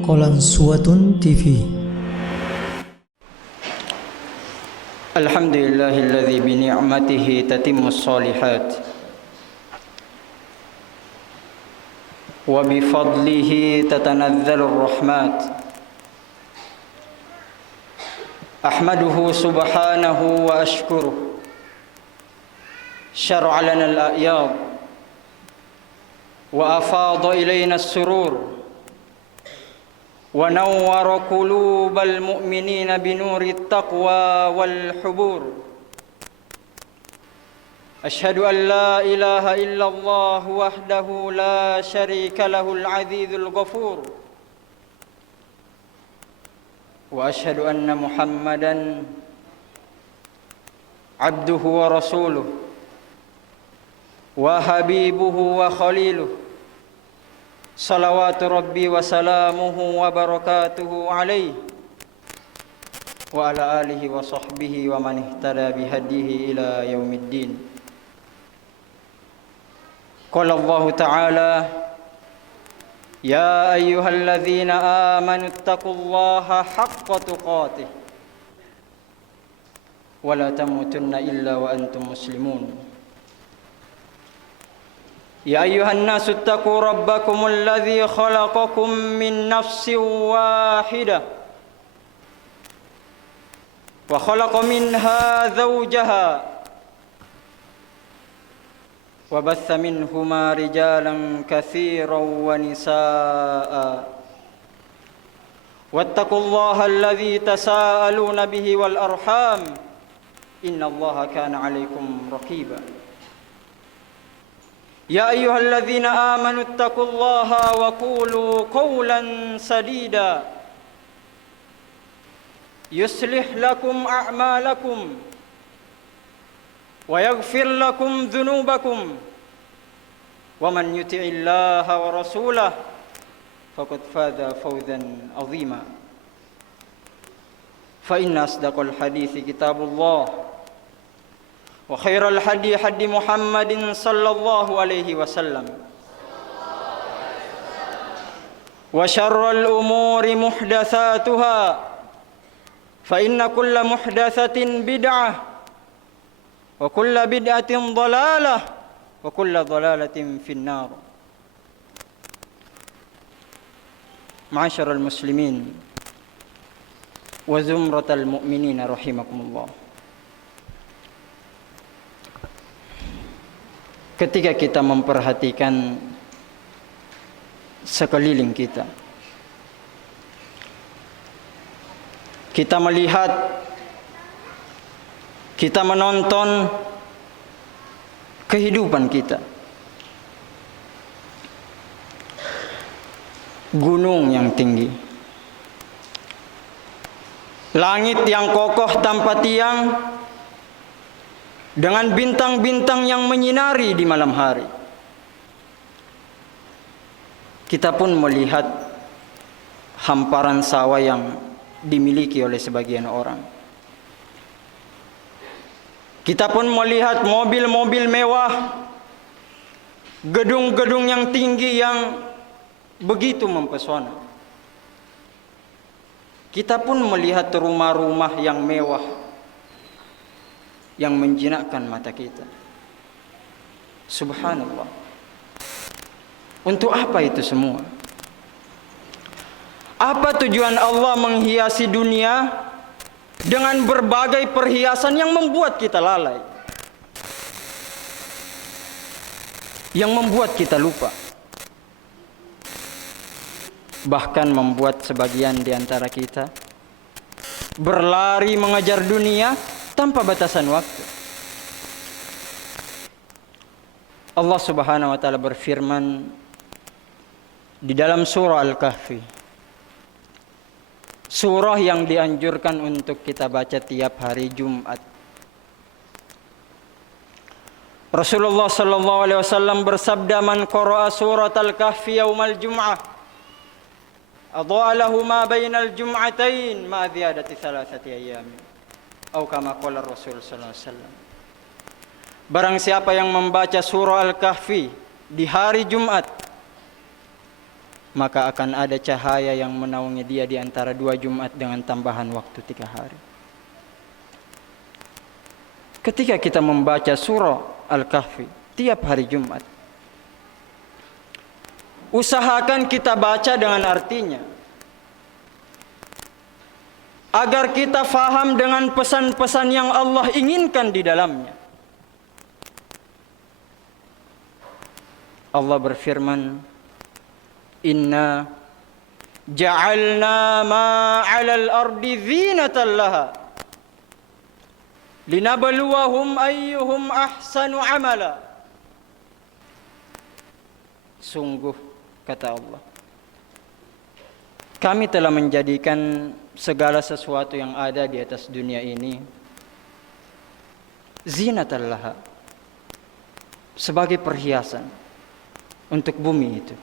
Qalansuwatun TV. Alhamdulillahilladzi bi ni'matihi tatimmus shalihat wa bi fadlihi tatanazzalur rahmat. Ahmaduhu subhanahu wa ashkuruh. Syar'a lana al-a'yad wa afada ilayna as-surur wa nawwara qulubal mu'minina binurit taqwa wal hubur. Ashhadu an la ilaha illallah wahdahu la syarika lahul azizul ghafur. Wa ashhadu anna Muhammadan abduhu wa rasuluh wa habibuhu wa khaliluh. Salawatu Rabbi wa salamuhu wa barakatuhu alaihi wa ala alihi wa sahbihi wa man ihtada bihadihi ila yaumiddin. Qala Allah Ta'ala, ya ayyuhalladzina amanu taqullaha haqqa tuqatih wa la tamutunna illa wa antum muslimun. Ya ayyuhan nasu ittaqu rabbakumul ladzi khalaqakum min nafsin wahidah wa khalaqa minha zawjaha wa batha minhuma rijalan katsiran wa nisaa'a wattaqullaha alladzi tasaaluna bihi wal arham innallaha kana 'alaikum raqiba. Ya ayyuhalladzina amanu ittaqullaha wa qulu qawlan sadida yuslih lakum a'malakum wa yaghfir lakum dhunubakum wa man yuti'illaha wa rasulahu faqad faza fawzan 'azima. Fa inna asdaqal hadithi kitabullah wa khairal hadi hadi Muhammadin sallallahu alaihi wasallam wa syarral umuri muhdatsatuha fa inna kulla muhdatsatin bid'ah wa kulla bid'atin dhalalah wa kulla dhalalatin finnar. Ma'asyiral muslimin wa zumratal mu'minin rahimakumullah. Ketika kita memperhatikan sekeliling kita, kita melihat, kita menonton kehidupan kita. Gunung yang tinggi, langit yang kokoh tanpa tiang, dengan bintang-bintang yang menyinari di malam hari. Kita pun melihat hamparan sawah yang dimiliki oleh sebagian orang. Kita pun melihat mobil-mobil mewah, gedung-gedung yang tinggi yang begitu mempesona. Kita pun melihat rumah-rumah yang mewah yang menjinakkan mata kita. Subhanallah. Untuk apa itu semua? Apa tujuan Allah menghiasi dunia dengan berbagai perhiasan yang membuat kita lalai, yang membuat kita lupa, bahkan membuat sebagian di antara kita berlari mengejar dunia tanpa batasan waktu. Allah Subhanahu wa taala berfirman di dalam surah Al-Kahfi, surah yang dianjurkan untuk kita baca tiap hari Jumat. Rasulullah sallallahu alaihi wasallam bersabda, "Man qara'a surat Al-Kahfi yaumal Jum'ah, adha'a lahu ma bainal jum'atain ma ziyadati thalathati ayyamin." Atau kama qala Rasul sallallahu alaihi wasallam. Barang siapa yang membaca surah Al-Kahfi di hari Jumat, maka akan ada cahaya yang menaungi dia di antara 2 Jumat dengan tambahan waktu 3 hari. Ketika kita membaca surah Al-Kahfi tiap hari Jumat, usahakan kita baca dengan artinya, agar kita faham dengan pesan-pesan yang Allah inginkan di dalamnya. Allah berfirman, Inna ja'alna ma 'alal ardi zinatan laha linabluwahum ayyuhum ahsanu amala. Sungguh, kata Allah, kami telah menjadikan segala sesuatu yang ada di atas dunia ini zinatan laha, sebagai perhiasan untuk bumi itu.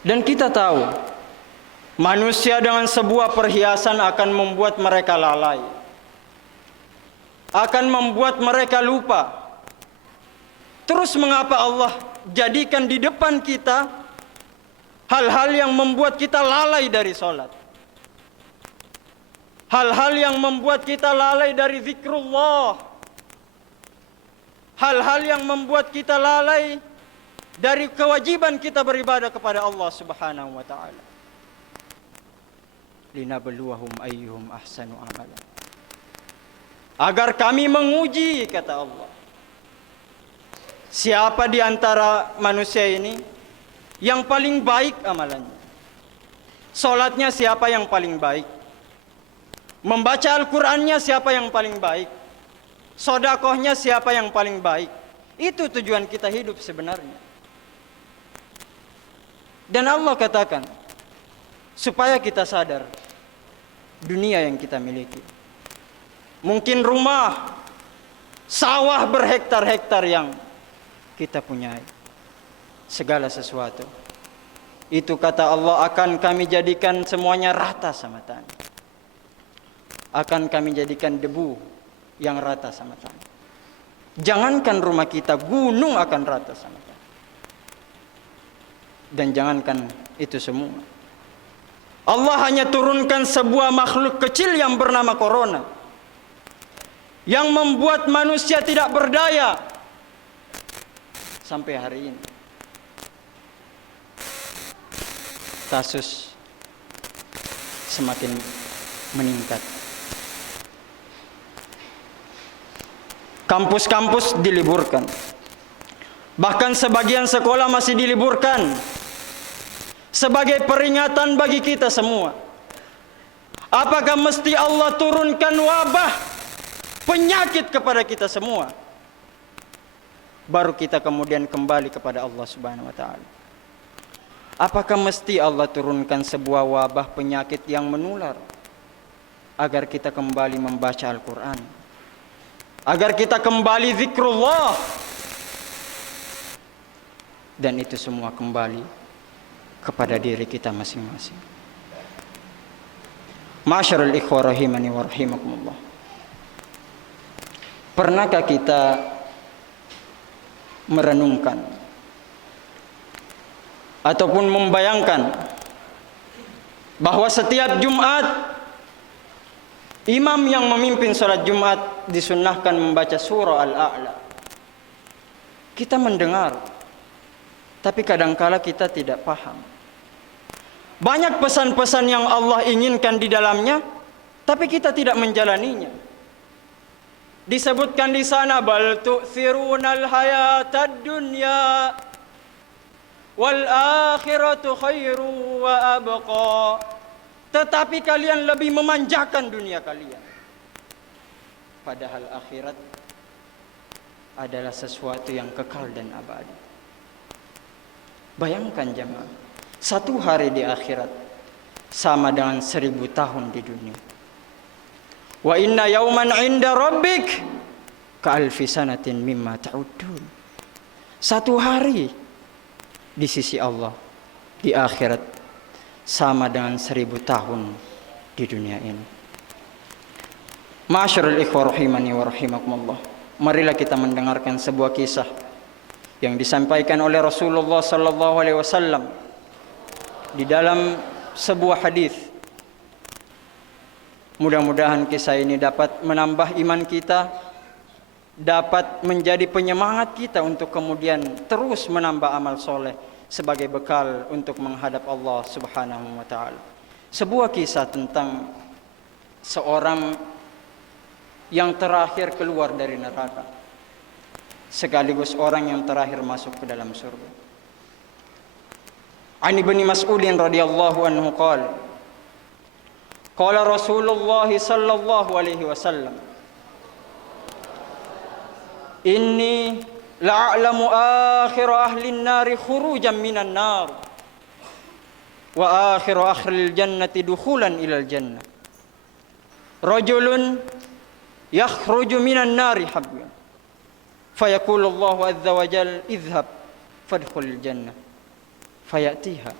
Dan kita tahu, manusia dengan sebuah perhiasan akan membuat mereka lalai, akan membuat mereka lupa. Terus mengapa Allah jadikan di depan kita hal-hal yang membuat kita lalai dari sholat, hal-hal yang membuat kita lalai dari zikrullah, hal-hal yang membuat kita lalai dari kewajiban kita beribadah kepada Allah Subhanahu wa taala. Linabluwahum ayyuhum ahsanu amala. Agar kami menguji, kata Allah, siapa di antara manusia ini yang paling baik amalannya. Salatnya siapa yang paling baik? Membaca Al-Qur'annya siapa yang paling baik? Sedekahnya siapa yang paling baik? Itu tujuan kita hidup sebenarnya. Dan Allah katakan, supaya kita sadar dunia yang kita miliki. Mungkin rumah, sawah berhektar-hektar yang kita punyai. Segala sesuatu itu, kata Allah, akan kami jadikan semuanya rata sama tanah. Akan kami jadikan debu yang rata sama tanah. Jangankan rumah kita, gunung akan rata sama tanah. Dan jangankan itu semua, Allah hanya turunkan sebuah makhluk kecil yang bernama corona, yang membuat manusia tidak berdaya sampai hari ini. Kasus semakin meningkat. Kampus-kampus diliburkan. Bahkan sebagian sekolah masih diliburkan. Sebagai peringatan bagi kita semua. Apakah mesti Allah turunkan wabah penyakit kepada kita semua, baru kita kemudian kembali kepada Allah Subhanahu wa taala? Apakah mesti Allah turunkan sebuah wabah penyakit yang menular agar kita kembali membaca Al-Qur'an, agar kita kembali zikrullah, dan itu semua kembali kepada diri kita masing-masing? Ma'asyiral ikhwah rahimani wa rahimakumullah. Pernahkah kita merenungkan ataupun membayangkan bahwa setiap Jumat imam yang memimpin salat Jumat disunnahkan membaca surah Al-A'la? Kita mendengar, tapi kadangkala kita tidak paham. Banyak pesan-pesan yang Allah inginkan di dalamnya, tapi kita tidak menjalaninya. Disebutkan di sana, bal tu'thirunal hayatad dunya wal akhiratu khairu wa abqa. Tetapi kalian lebih memanjakan dunia kalian, padahal akhirat adalah sesuatu yang kekal dan abadi. Bayangkan jemaah, satu hari di akhirat sama dengan 1000 tahun di dunia. Wa inna yawman 'inda rabbik ka'alfi sanatin mimma ta'uddun. Satu hari di sisi Allah di akhirat sama dengan 1000 tahun di dunia ini. Ma'asyiral ikhwah rahimani wa rahimakumullah. Marilah kita mendengarkan sebuah kisah yang disampaikan oleh Rasulullah sallallahu alaihi wasallam di dalam sebuah hadis. Mudah-mudahan kisah ini dapat menambah iman kita, dapat menjadi penyemangat kita untuk kemudian terus menambah amal soleh sebagai bekal untuk menghadap Allah Subhanahu wa taala. Sebuah kisah tentang seorang yang terakhir keluar dari neraka, sekaligus orang yang terakhir masuk ke dalam surga. An Ibnu Mas'ud radhiyallahu anhu qala Rasulullah sallallahu alaihi wasallam, inni la'alamu akhir ahli an-nari khurujan minan nar wa akhir ahli al-jannati dukhulan ila al-jannah. Rajulun yakhruju minan nari habyan fayaqulu Allahu azza wa jalla idhhab fadkhulil jannah fayatiha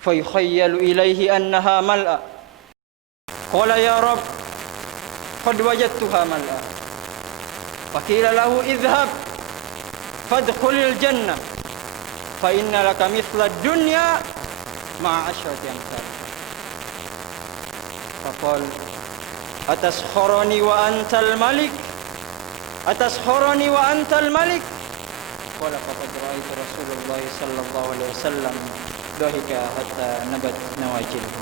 fayukhayyalu ilayhi annaha mal'a qala ya rab qad wajadtuha mal'a faqila lahu idhhab fadkhulil jannah fa inna laka mithla ad-dunya ma'a ashrati amthal faqala ataskharani wa antal malik ataskharani wa antal malik qala faqad ra'aytu Rasulullah sallallahu alaihi wasallam dahika hatta nabat nawajilhu.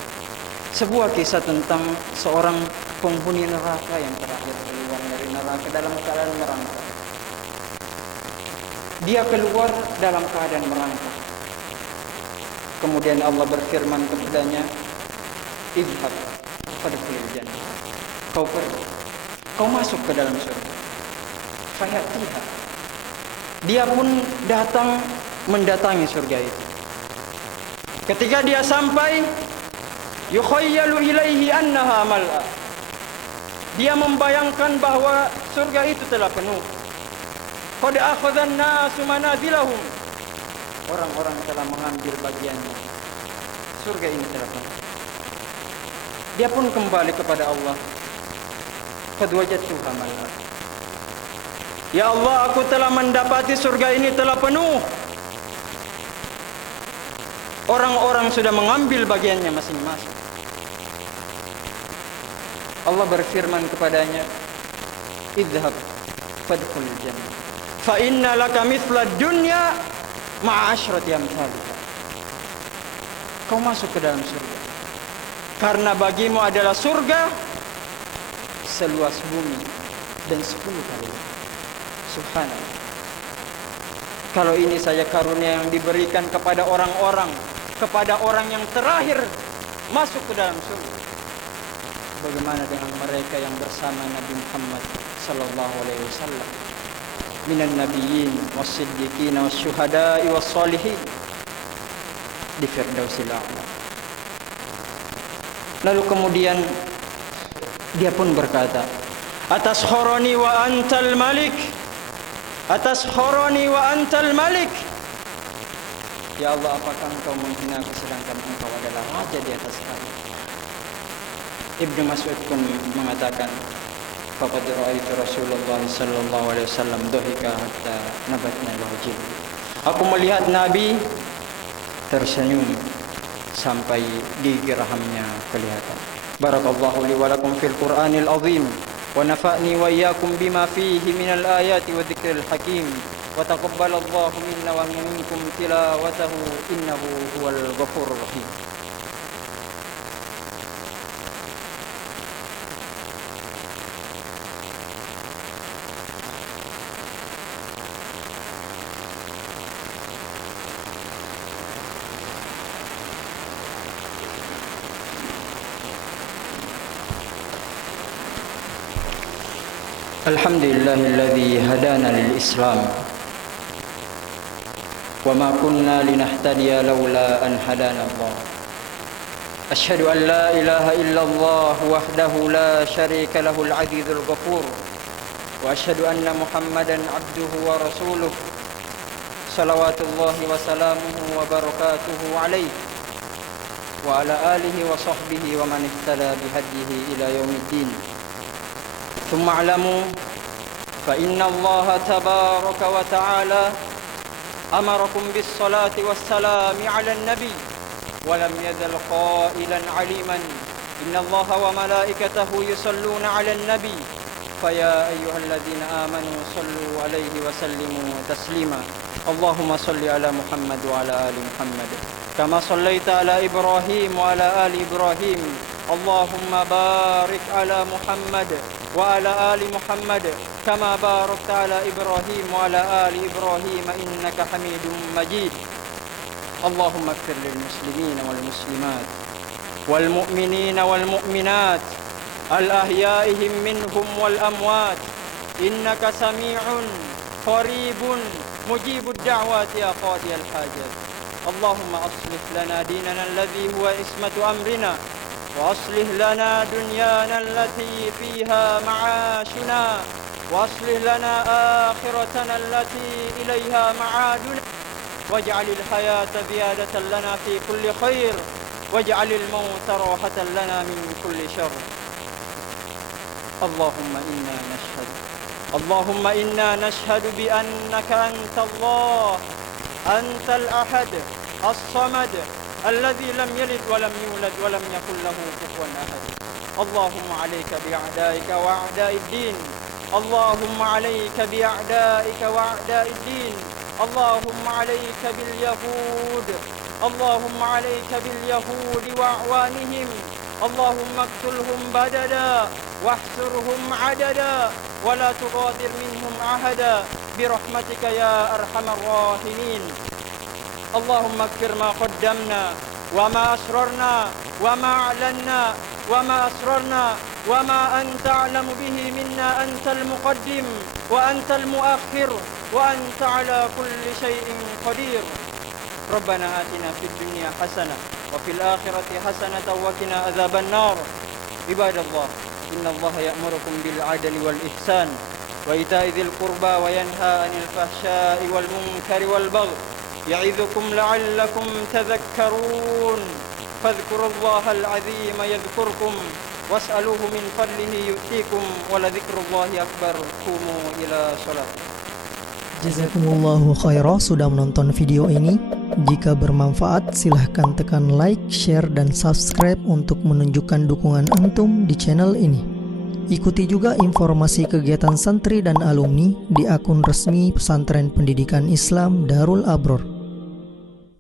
Sebuah kisah tentang seorang penghuni neraka yang terakhir keluar dari neraka dalam keadaan merangkak. Dia keluar dalam keadaan merangkak. Kemudian Allah berfirman kepadanya, idhhab fadkhulil jannah. Kau pergi, kau masuk ke dalam surga. Fayatiha. Dia pun datang mendatangi surga itu. Ketika dia sampai, yukhayyalu ilaihi annaha mal'a. Dia membayangkan bahwa surga itu telah penuh. Qad akhadha an-nasu manazilahum. Orang-orang telah mengambil bagiannya. Surga ini telah penuh. Dia pun kembali kepada Allah. Qad wajadtuha mal'a. Ya Allah, aku telah mendapati surga ini telah penuh. Orang-orang sudah mengambil bagiannya masing-masing. Allah berfirman kepadanya, idhhab fadkhulil jannah fa inna laka mithla dunya ma'a ashrati amthaliha. Kau masuk ke dalam surga karena bagimu adalah surga seluas bumi dan 10 kali. Subhanallah. Kalau ini saja karunia yang diberikan kepada orang-orang, kepada orang yang terakhir masuk ke dalam surga, bagaimana dengan mereka yang bersama Nabi Muhammad sallallahu alaihi wasallam minan nabiyyin was-siddiqin wasyuhada'i was-shalihin di firdausil a'la. Lalu kemudian dia pun berkata, ataskharani wa antal malik, ataskharani wa antal malik. Ya Allah, apakah engkau menghinaku sedangkan engkau adalah raja di atas kami? Ibnu Mas'ud pun mengatakan, faqad ra'aitu Rasulullah sallallahu alaihi wasallam dhahika hatta nabatna wajhi. Aku melihat Nabi tersenyum sampai gigi rahangnya kelihatan. Barakallahu li wa lakum fil Qur'anil azim wa nafa'ni wa iyyakum bima fihi minal ayati wa dzikril hakim wa taqabbalallahu minna wa minkum tilawatahu innahu huwal ghafurur rahim. Alhamdulillahilladzi hadana lil Islam wa ma kunna linahtadiya laula an hadana Allah. Asyhadu an la ilaha illallah wahdahu la syarika lahul azizul ghafur wa asyhadu anna Muhammadan abduhu wa rasuluh salawatullahi wa salamuhu wa barakatuhu alaihi wa ala alihi wa sahbihi wa man ihtada bihadihi ila yaumiddin. ثم اعلموا فإن الله تبارك وتعالى أمركم بالصلاة والسلام على النبي ولم يزل قائلا عليما إن الله وملائكته يصلون على النبي فيا أيها الذين آمنوا صلوا عليه وسلموا تسليما اللهم صل على محمد وعلى آل محمد كما صليت على إبراهيم وعلى آل إبراهيم اللهم بارك على محمد وعلى آل محمد كما باركت على إبراهيم وعلى آل إبراهيم إنك حميد مجيد اللهم اغفر للمسلمين والمسلمات والمؤمنين والمؤمنات الأحيائهم منهم والأموات إنك سميع قريب مجيب الدعوات يا قاضي الحاجات اللهم أصلح لنا ديننا الذي هو عصمة أمرنا وأصلح لنا دنيانا التي فيها معاشنا وأصلح لنا آخرتنا التي إليها معادنا واجعل الحياة زيادة لنا في كل خير واجعل الموت راحة لنا من كل شر اللهم إنا نشهد بأنك أنت الله أنت الأحد الصمد الذي لم يلد ولم يولد ولم يكن له كفوا أحد اللهم عليك بأعدائك وأعداء الدين اللهم عليك بأعدائك وأعداء الدين اللهم عليك باليهود اللهم عليك باليهود وأعوانهم اللهم اقتلهم بددا واحشرهم عددا ولا تغادر منهم أحدا برحمتك يا أرحم الراحمين اللهم اغفر ما قدمنا وما أسررنا وما أعلنا وما أسررنا وما أنت أعلم به منا أنت المقدم وأنت المؤخر وأنت على كل شيء قدير ربنا آتنا في الدنيا حسنة وفي الآخرة حسنة وقنا عذاب النار عباد الله إن الله يأمركم بالعدل والإحسان وإيتاء ذي القربى وينهى عن الفحشاء والمنكر والبغي يعظكم لعلكم تذكرون فاذكروا الله العظيم يذكركم واسألوه من فضله يؤتيكم ولذكر الله أكبر قوموا إلى صلاة. Jazakumullahu khairan sudah menonton video ini. Jika bermanfaat silahkan tekan like, share, dan subscribe untuk menunjukkan dukungan antum di channel ini. Ikuti juga informasi kegiatan santri dan alumni di akun resmi Pesantren Pendidikan Islam Darul Abror.